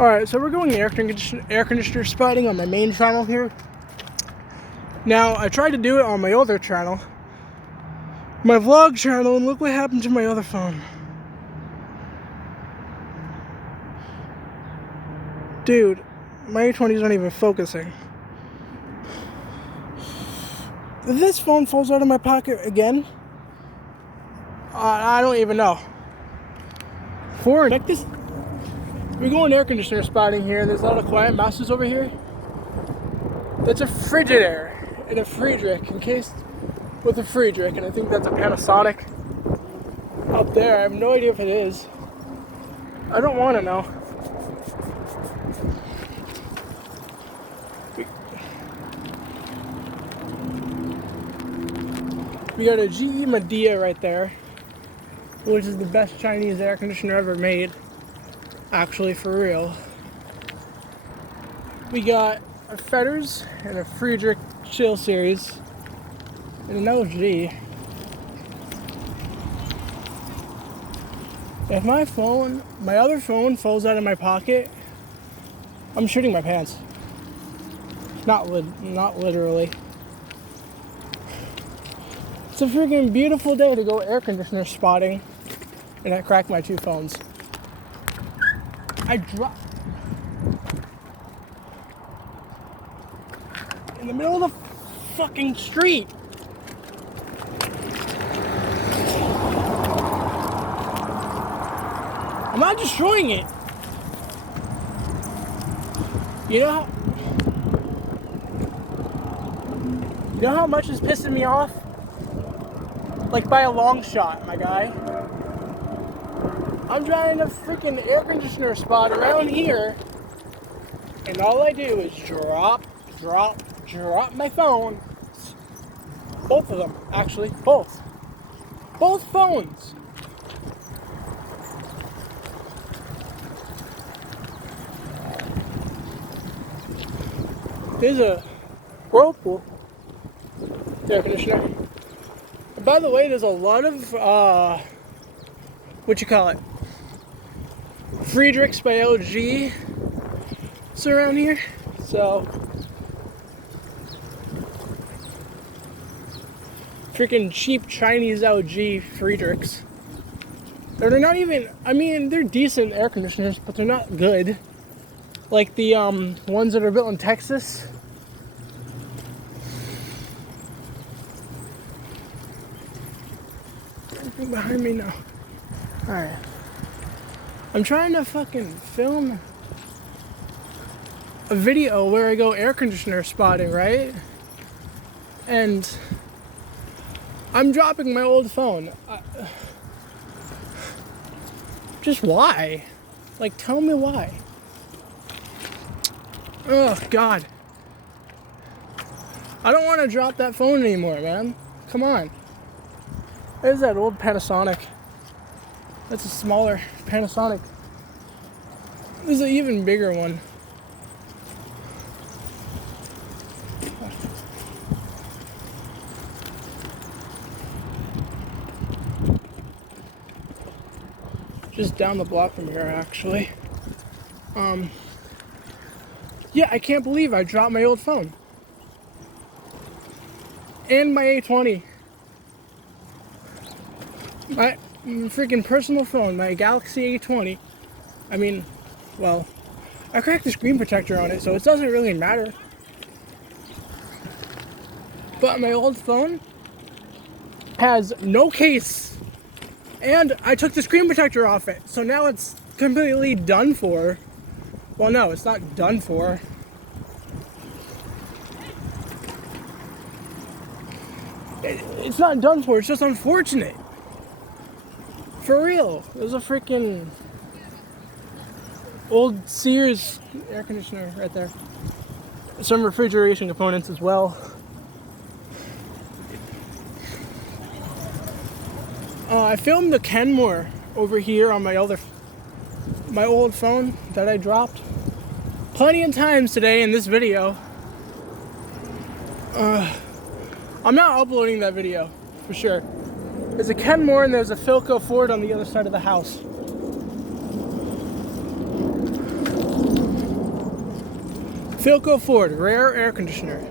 Alright, so we're going air conditioner spotting on my main channel here. Now, I tried to do it on my other channel, my vlog channel, and look what happened to my other phone. Dude, my A20's not even focusing. If this phone falls out of my pocket again, I don't even know. Like this, we're going air conditioner spotting here. There's a lot of quiet masses over here. That's a Frigidaire and a Friedrich, encased with a Friedrich, and I think that's a Panasonic up there. I have no idea if it is. I don't want to know. We got a GE Medea right there, which is the best Chinese air conditioner ever made. Actually, for real. We got a Fetters and a Friedrich Chill Series and an LG. If my other phone falls out of my pocket, I'm shitting my pants. Not literally. It's a freaking beautiful day to go air conditioner spotting, and I cracked my two phones. I dropped in the middle of the fucking street. I'm not destroying it. You know how much is pissing me off? Like by a long shot, my guy. I'm trying to freaking air conditioner spot around here, and all I do is drop my phone. Both of them, actually, both phones. There's a Whirlpool air conditioner. And by the way, there's a lot of Friedrichs by LG around here. So freaking cheap Chinese LG Friedrichs. They're not even, they're decent air conditioners, but they're not good. Like the ones that are built in Texas. Anything behind me? No. Alright. I'm trying to fucking film a video where I go air conditioner spotting, right? And I'm dropping my old phone. Just why? Like, tell me why. Oh, God. I don't want to drop that phone anymore, man. Come on. There's that old Panasonic. That's a smaller Panasonic. There's an even bigger one. Just down the block from here, actually. Yeah, I can't believe I dropped my old phone. And my A20. My freaking personal phone, my Galaxy A20. I cracked the screen protector on it, so it doesn't really matter. But my old phone has no case. And I took the screen protector off it, so now it's completely done for. Well, no, it's not done for. It's not done for, it's just unfortunate. For real. There's a freaking old Sears air conditioner right there. Some refrigeration components as well. I filmed the Kenmore over here on my old phone that I dropped plenty of times today in this video. I'm not uploading that video for sure. There's a Kenmore and there's a Philco Ford on the other side of the house. Philco Ford, rare air conditioner.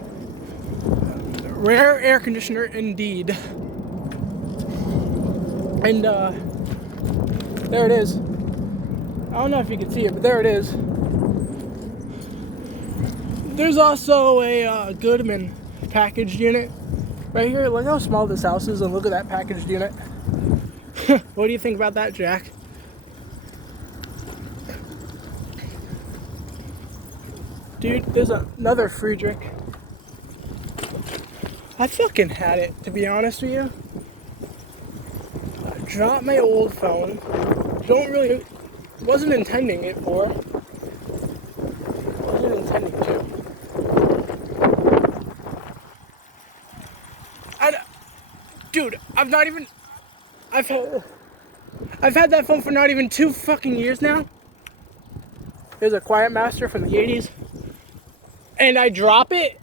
Rare air conditioner indeed. And there it is. I don't know if you can see it, but there it is. There's also a Goodman packaged unit right here. Look how small this house is, and look at that packaged unit. What do you think about that, Jack? Dude, there's another Friedrich. I fucking had it, to be honest with you. I dropped my old phone. Wasn't intending it for. Wasn't intending to. Dude, I've had that phone for not even 2 fucking years now. Here's a Quiet Master from the 80s. And I drop it.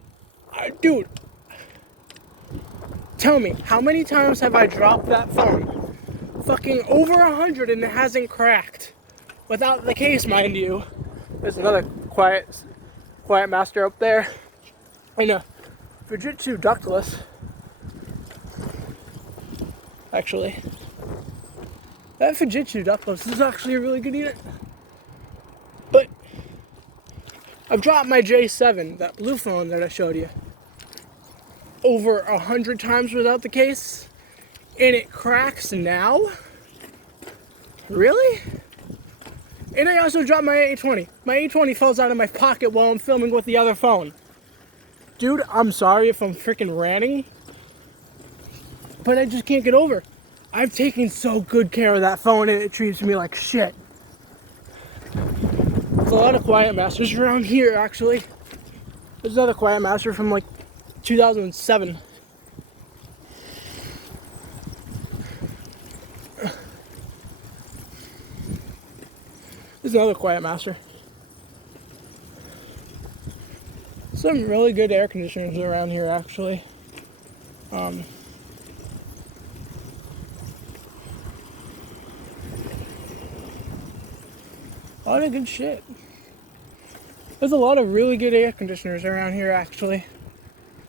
Dude, tell me, how many times have I dropped that phone? Fucking over 100 and it hasn't cracked. Without the case, mind you. There's another Quiet Master up there. And a Fujitsu ductless. Actually, that Fujitsu ductless is actually a really good unit. But I've dropped my J7, that blue phone that I showed you, over 100 times without the case, and it cracks now? Really? And I also dropped my A20. My A20 falls out of my pocket while I'm filming with the other phone. Dude, I'm sorry if I'm freaking ranting, but I just can't get over. I've taken so good care of that phone and it treats me like shit. There's a lot of Quiet Masters around here, actually. There's another Quiet Master from like 2007. There's another Quiet Master. Some really good air conditioners around here, actually. A lot of good shit. There's a lot of really good air conditioners around here, actually.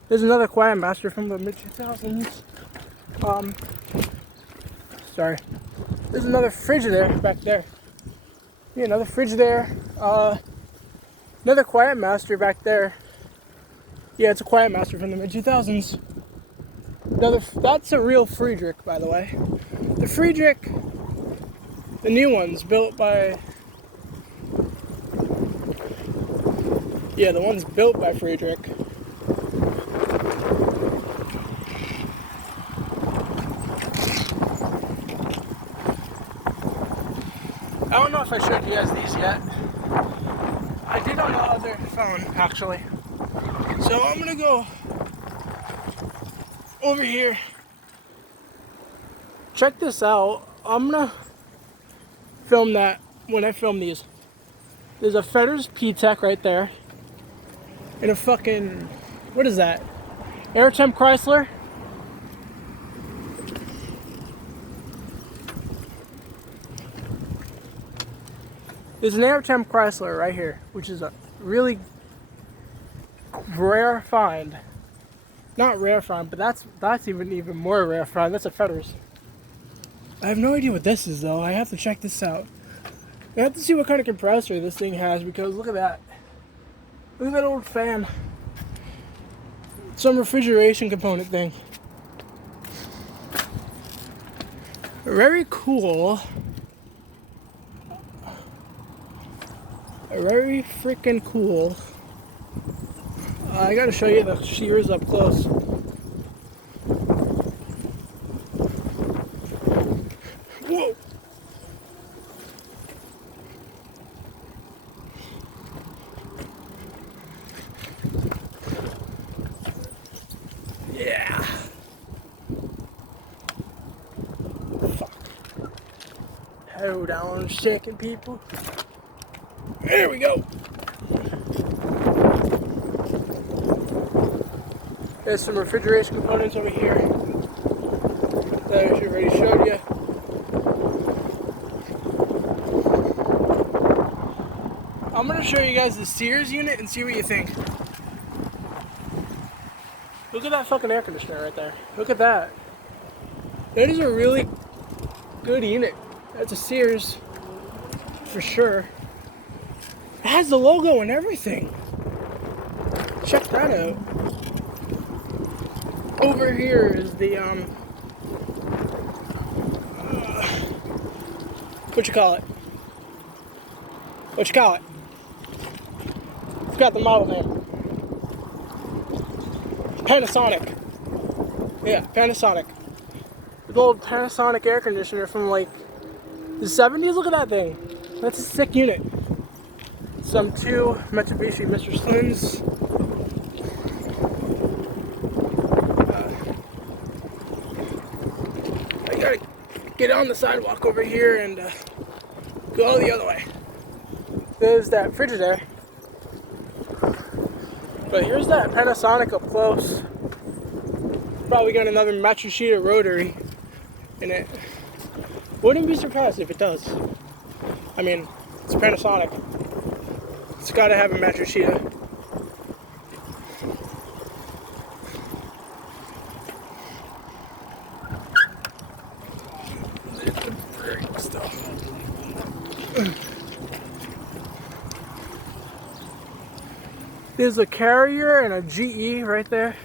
There's another Quiet Master from the mid-2000s. Sorry. There's another Frigidaire back there. Yeah, another Frigidaire. Another Quiet Master back there. Yeah, it's a Quiet Master from the mid-2000s. That's a real Friedrich, by the way. The Friedrich, the new ones, built by... Yeah, the one's built by Friedrich. I don't know if I showed you guys these yet. I did on the other phone, actually. So I'm gonna go over here. Check this out. I'm gonna film that when I film these. There's a Fetters P-Tech right there. And a fucking, what is that? Airtemp Chrysler. There's an Airtemp Chrysler right here, which is a really rare find. Not rare find, but that's even more rare find. That's a Fetters. I have no idea what this is though. I have to check this out. I have to see what kind of compressor this thing has, because look at that. Look at that old fan. Some refrigeration component thing. Very cool. Very freaking cool. I gotta show you the shears up close. Whoa! Yeah. Fuck. Hold on a second, people. There we go. There's some refrigeration components over here that I already showed you. I'm gonna show you guys the Sears unit and see what you think. Look at that fucking air conditioner right there. Look at that. That is a really good unit. That's a Sears for sure. It has the logo and everything. Check that out. Over here is the what you call it? What you call it? Forgot the model name. Panasonic. Yeah, Panasonic. The old Panasonic air conditioner from like the 70s. Look at that thing. That's a sick unit. Some 2 Mitsubishi Mr. Slims. I gotta get on the sidewalk over here and go the other way. There's that Frigidaire. But here's that Panasonic up close. Probably got another Matsushita rotary in it. Wouldn't be surprised if it does. I mean, it's Panasonic. It's gotta have a Matsushita. There's a Carrier and a GE right there.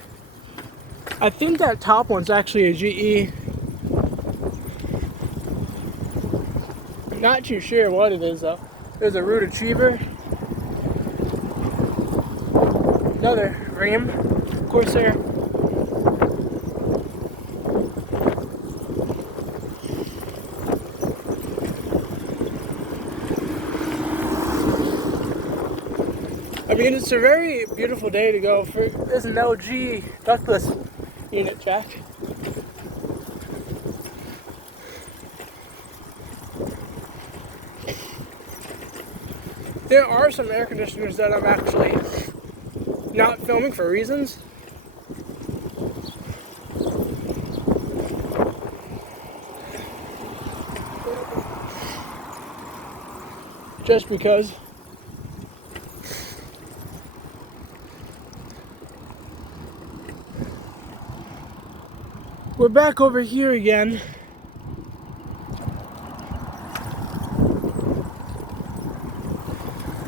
I think that top one's actually a GE. Not too sure what it is though. There's a Root Achiever. Another Ram Corsair. I mean, it's a very beautiful day to go for. There's an LG ductless unit, Jack. There are some air conditioners that I'm actually not filming for reasons. Just because. We're back over here again.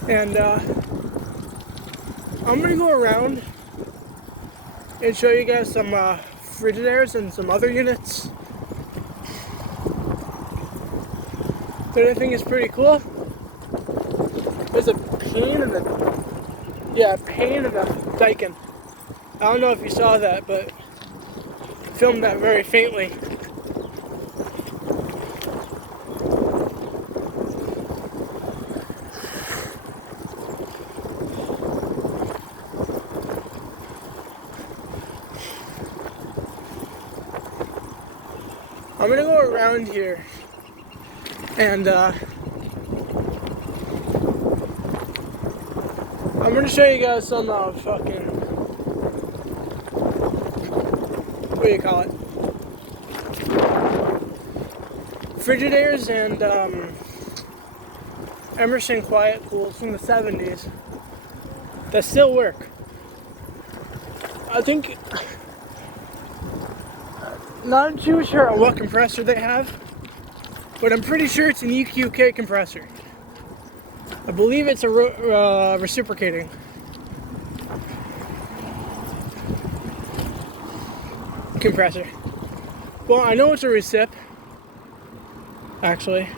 And I'm gonna go around and show you guys some Frigidaires and some other units that I think is pretty cool. There's a Payne and a Payne and a Daikin. I don't know if you saw that, but I filmed that very faintly. I'm gonna go around here and I'm gonna show you guys some fucking, what do you call it? Frigidaires and Emerson Quiet Cools from the 70s that still work. I think, not too sure on what compressor they have, but I'm pretty sure it's an EQK compressor. I believe it's a reciprocating. Compressor. Well, I know it's a recip, actually.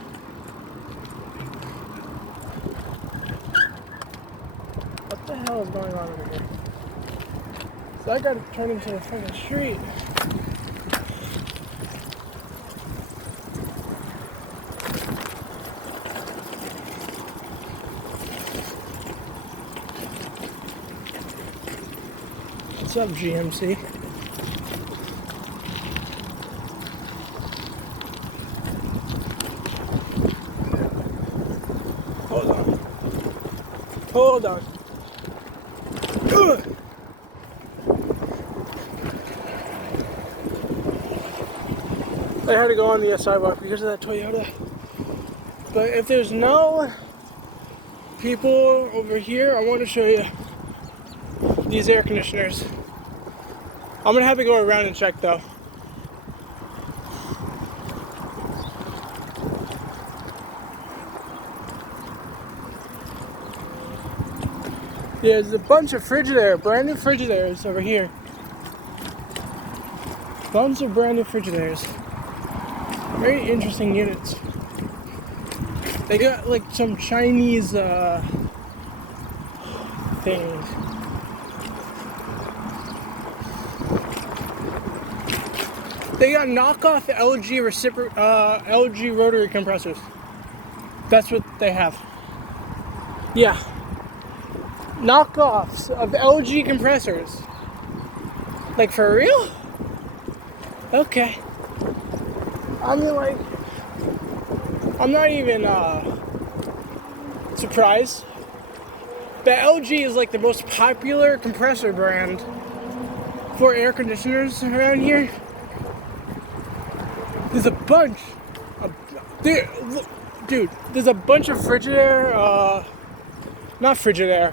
What the hell is going on over here? So I gotta turn into the freaking street. What's up, GMC? Hold on. Ugh. I had to go on the sidewalk because of that Toyota. But if there's no people over here, I want to show you these air conditioners. I'm gonna have to go around and check though. There's a bunch of Frigidaire, brand new Frigidaires over here. Bunch of brand new Frigidaires. Very interesting units. They got like some Chinese things. They got knockoff LG rotary compressors. That's what they have. Yeah. Knockoffs of LG compressors. Like for real? Okay. I mean, like, I'm not even surprised. The LG is like the most popular compressor brand for air conditioners around here. There's a bunch of, dude, there's a bunch of Frigidaire, not Frigidaire,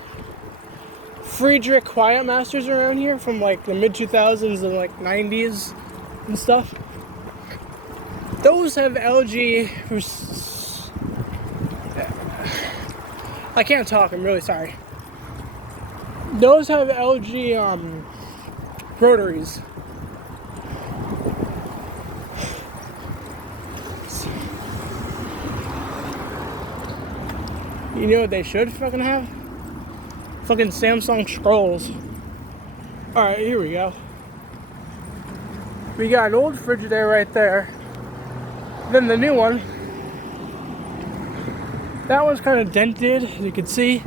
Friedrich Quiet Masters around here from like the mid 2000s and like 90s and stuff. Those have LG, I can't talk, I'm really sorry. Those have LG rotaries. You know what they should fucking have? Fucking Samsung Scrolls. Alright, here we go. We got an old Frigidaire right there. Then the new one. That one's kind of dented, as you can see.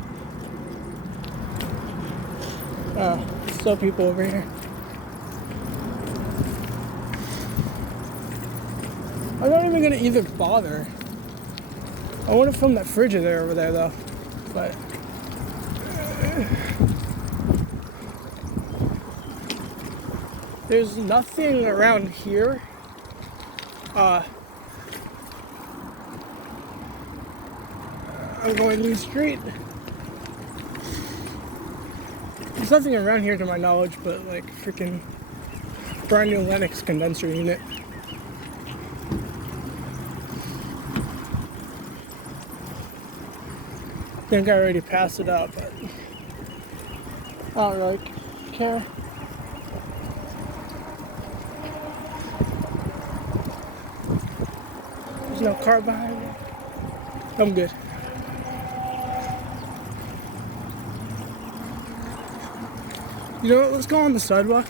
Still people over here. I'm not even gonna either bother. I want to film that Frigidaire over there though, but there's nothing around here. I'm going Lee Street. There's nothing around here to my knowledge but like freaking brand new Lennox condenser unit. I think I already passed it up, but I don't really care. There's no car behind me. I'm good. You know what? Let's go on the sidewalk.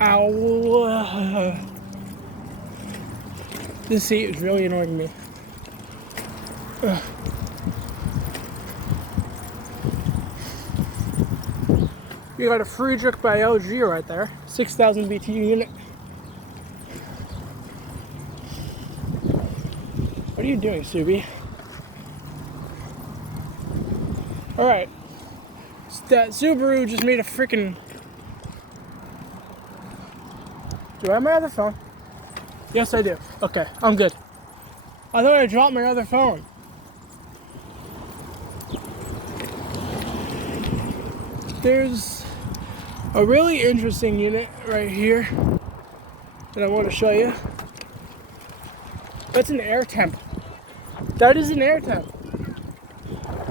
Ow. This seat is really annoying me. Ugh. You got a Friedrich by LG right there. 6,000 BTU unit. What are you doing, Subi? Alright. That Subaru just made a freaking... Do I have my other phone? Yes, I do. Okay, I'm good. I thought I dropped my other phone. There's a really interesting unit right here that I want to show you. That's an air temp. That is an air temp.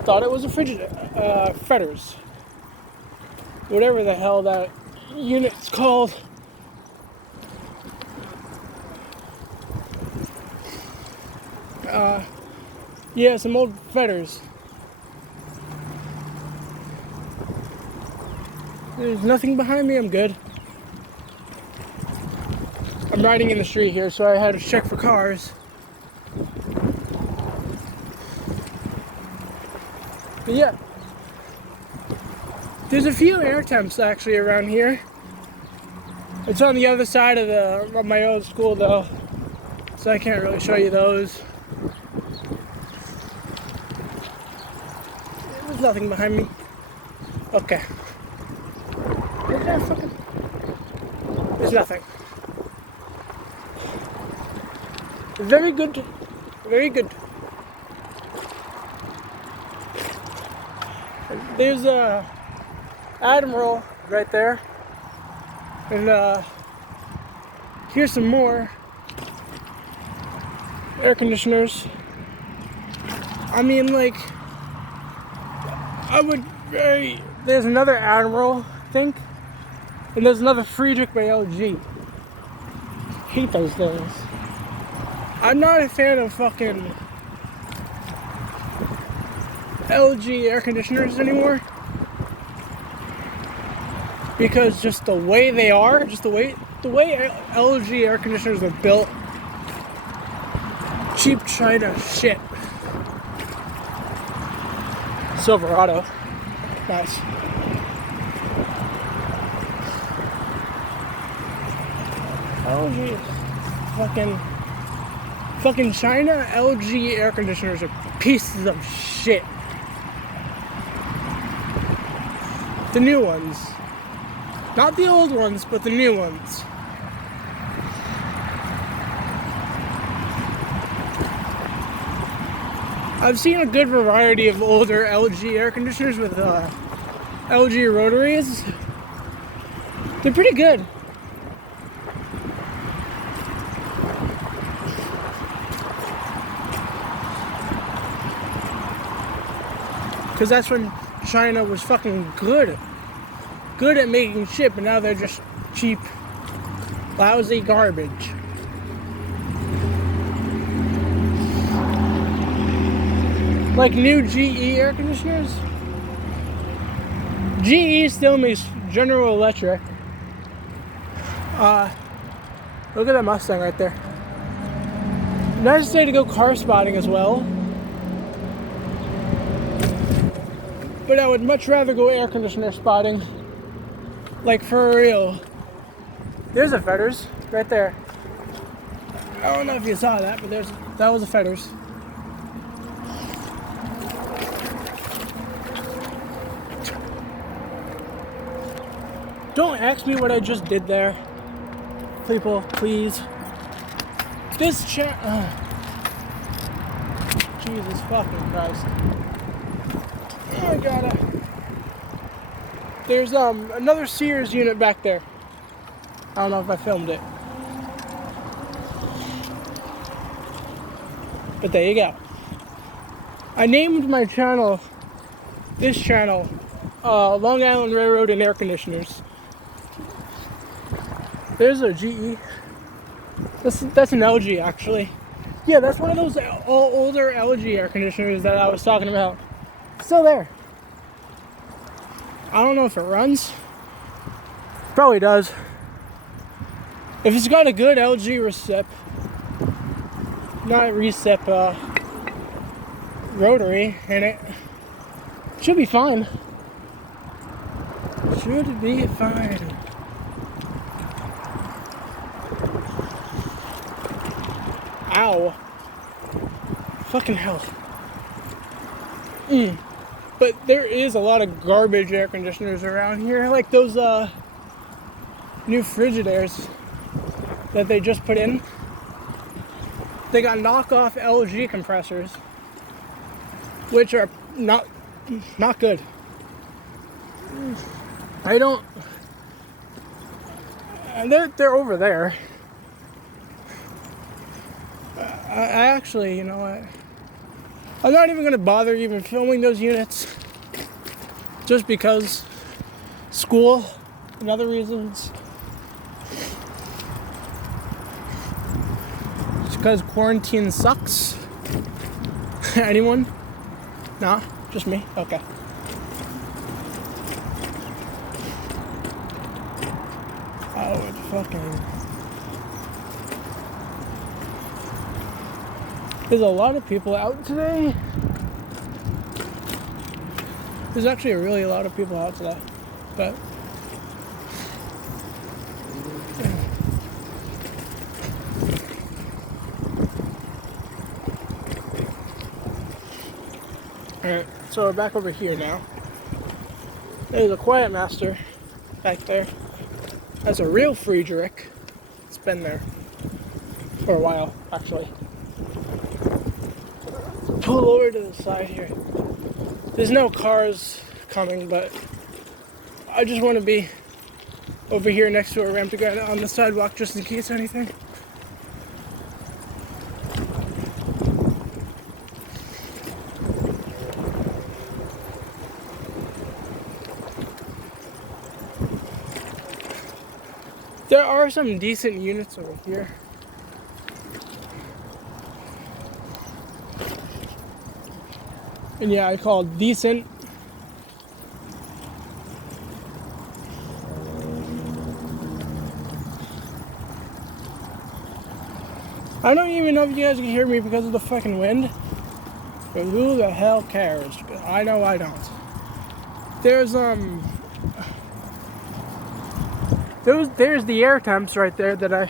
Thought it was a Frigidaire, Fetters. Whatever the hell that unit's called. Yeah, some old Fetters. There's nothing behind me, I'm good. I'm riding in the street here, so I had to check for cars. But yeah. There's a few air temps actually around here. It's on the other side of my old school though, so I can't really show you those. There's nothing behind me. Okay. Is there fucking... There's nothing. Very good. Very good. There's a Admiral right there, and here's some more air conditioners. I mean, like, there's another Admiral, I think, and there's another Friedrich by LG. Hate those things. I'm not a fan of fucking LG air conditioners anymore, because just the way they are, just the way LG air conditioners are built, cheap China shit. Silverado, nice. LG, fucking China LG air conditioners are pieces of shit. The new ones. Not the old ones, but the new ones. I've seen a good variety of older LG air conditioners with LG rotaries. They're pretty good. Because that's when China was fucking good at making shit, but now they're just cheap, lousy garbage. Like new GE air conditioners. GE still makes General Electric. Look at that Mustang right there. Nice day to go car spotting as well. But I would much rather go air conditioner spotting. Like, for real. There's a Fetters right there. I don't know if you saw that, but that was a Fetters. Don't ask me what I just did there. People, please. This chat. Jesus fucking Christ. I gotta. There's another Sears unit back there. I don't know if I filmed it. But there you go. I named my channel, this channel, Long Island Railroad and Air Conditioners. There's a GE. That's an LG actually. Yeah, that's one of those older LG air conditioners that I was talking about. Still there. I don't know if it runs. Probably does. If it's got a good LG recip, not recip, rotary in it, should be fine. Should be fine. Ow. Fucking hell. But there is a lot of garbage air conditioners around here, like those new Frigidairs that they just put in. They got knockoff LG compressors, which are not good. I don't. They're over there. I actually, you know what? I'm not even gonna bother even filming those units, just because school and other reasons. Just because quarantine sucks. Anyone? Nah, just me? Okay. Oh, it's fucking. There's a lot of people out today. There's actually really a lot of people out today. But alright, so we're back over here now. There's a Quiet Master back there. That's a real Friedrich. It's been there for a while, actually. Pull over to the side here. There's no cars coming, but I just want to be over here next to a ramp to get on the sidewalk just in case anything. There are some decent units over here. And yeah, I call it decent. I don't even know if you guys can hear me because of the fucking wind. But who the hell cares? But I know I don't. There's the air temps right there that I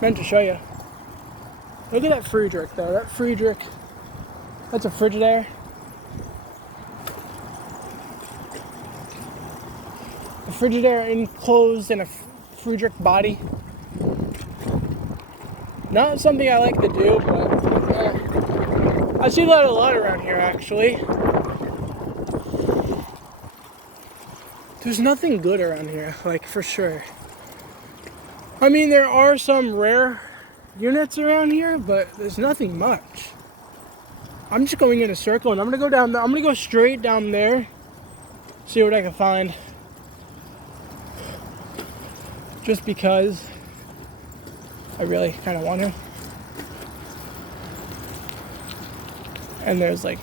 meant to show you. Look at that Friedrich though. That Friedrich, that's a Frigidaire. A Frigidaire enclosed in a Friedrich body. Not something I like to do, but I see that a lot around here actually. There's nothing good around here, like for sure. I mean, there are some rare units around here, but there's nothing much. I'm just going in a circle and I'm gonna go down there. I'm gonna go straight down there, see what I can find. Just because I really kind of want to. And there's like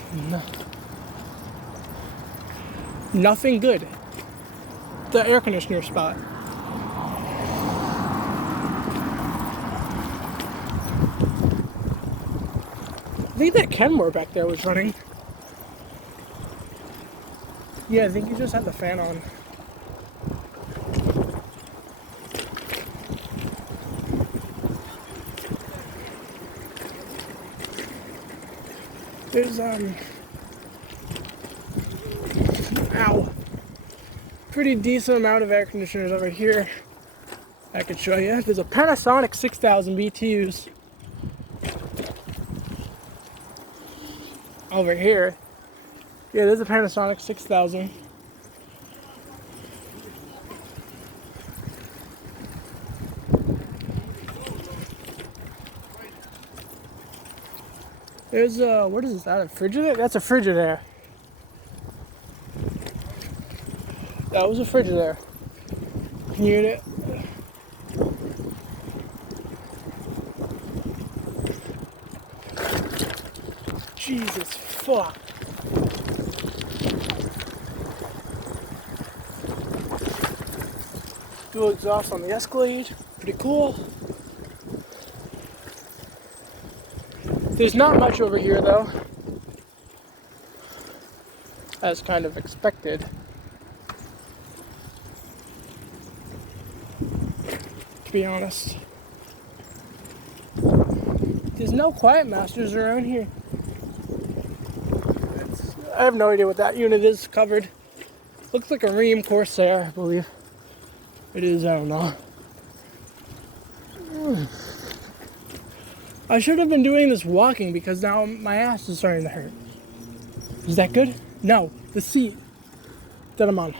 nothing good. The air conditioner spot. I think that Kenmore back there was running. Yeah, I think he just had the fan on. There's pretty decent amount of air conditioners over here I could show you. There's a Panasonic 6000 BTUs over here. Yeah, there's a Panasonic 6000. There's what is that? A Frigidaire? That's a Frigidaire. That was a Frigidaire unit. Jesus fuck. Dual exhaust on the Escalade. Pretty cool. There's not much over here though, as kind of expected. To be honest, there's no Quiet Masters around here. I have no idea what that unit is covered. Looks like a Rheem Corsair, I believe. It is, I don't know. I should have been doing this walking because now my ass is starting to hurt. Is that good? No, the seat that I'm on.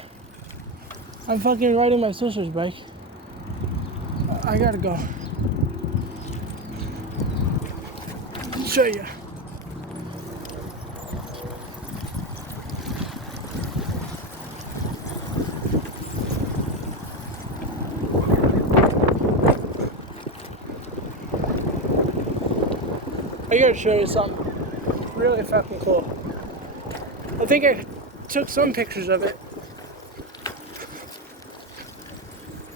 I'm fucking riding my sister's bike. I gotta go. Show you. I gotta show you something really fucking cool. I think I took some pictures of it.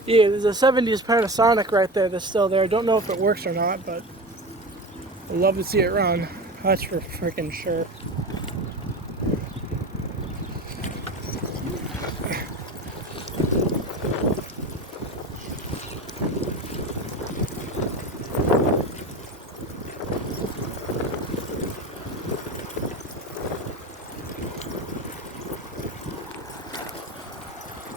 Yeah, there's a 70s Panasonic right there that's still there. I don't know if it works or not, but I'd love to see it run. That's for freaking sure.